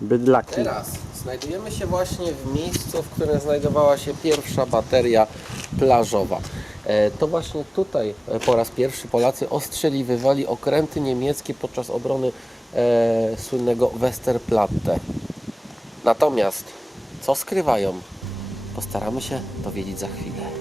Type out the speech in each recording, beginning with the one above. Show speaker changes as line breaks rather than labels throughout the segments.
Bydlaki.
Teraz znajdujemy się właśnie w miejscu, w którym znajdowała się pierwsza bateria plażowa. E, To właśnie tutaj e, po raz pierwszy Polacy ostrzeliwywali okręty niemieckie podczas obrony e, słynnego Westerplatte. Natomiast co skrywają, postaramy się dowiedzieć za chwilę.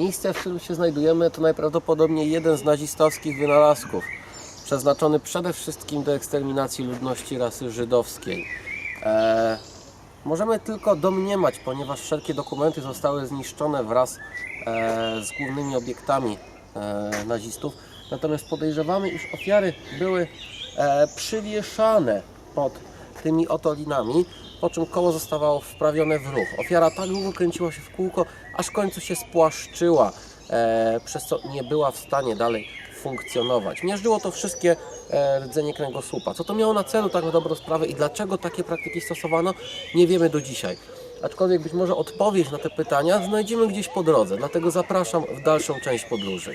Miejsce, w którym się znajdujemy, to najprawdopodobniej jeden z nazistowskich wynalazków, przeznaczony przede wszystkim do eksterminacji ludności rasy żydowskiej. E, możemy tylko domniemać, ponieważ wszelkie dokumenty zostały zniszczone wraz e, z głównymi obiektami e, nazistów. Natomiast podejrzewamy, iż ofiary były e, przywieszane pod tymi oto linami, po czym koło zostawało wprawione w ruch. Ofiara tak długo kręciła się w kółko, aż w końcu się spłaszczyła, e, przez co nie była w stanie dalej funkcjonować. Miażdżyło to wszystkie e, rdzenie kręgosłupa. Co to miało na celu tak na dobrą sprawę i dlaczego takie praktyki stosowano, nie wiemy do dzisiaj. Aczkolwiek być może odpowiedź na te pytania znajdziemy gdzieś po drodze, dlatego zapraszam w dalszą część podróży.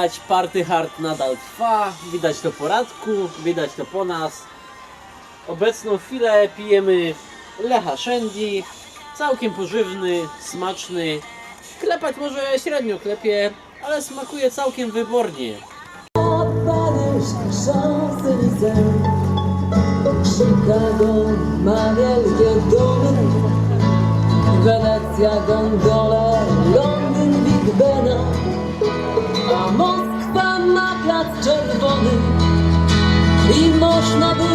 Widać party hard nadal trwa, widać to po Radku, widać to po nas. Obecną chwilę pijemy Lecha Shandy, całkiem pożywny, smaczny. Klepać może średnio klepie, ale smakuje całkiem wybornie.
Chicago ma wielkie domy Wenecja, gondola можна було.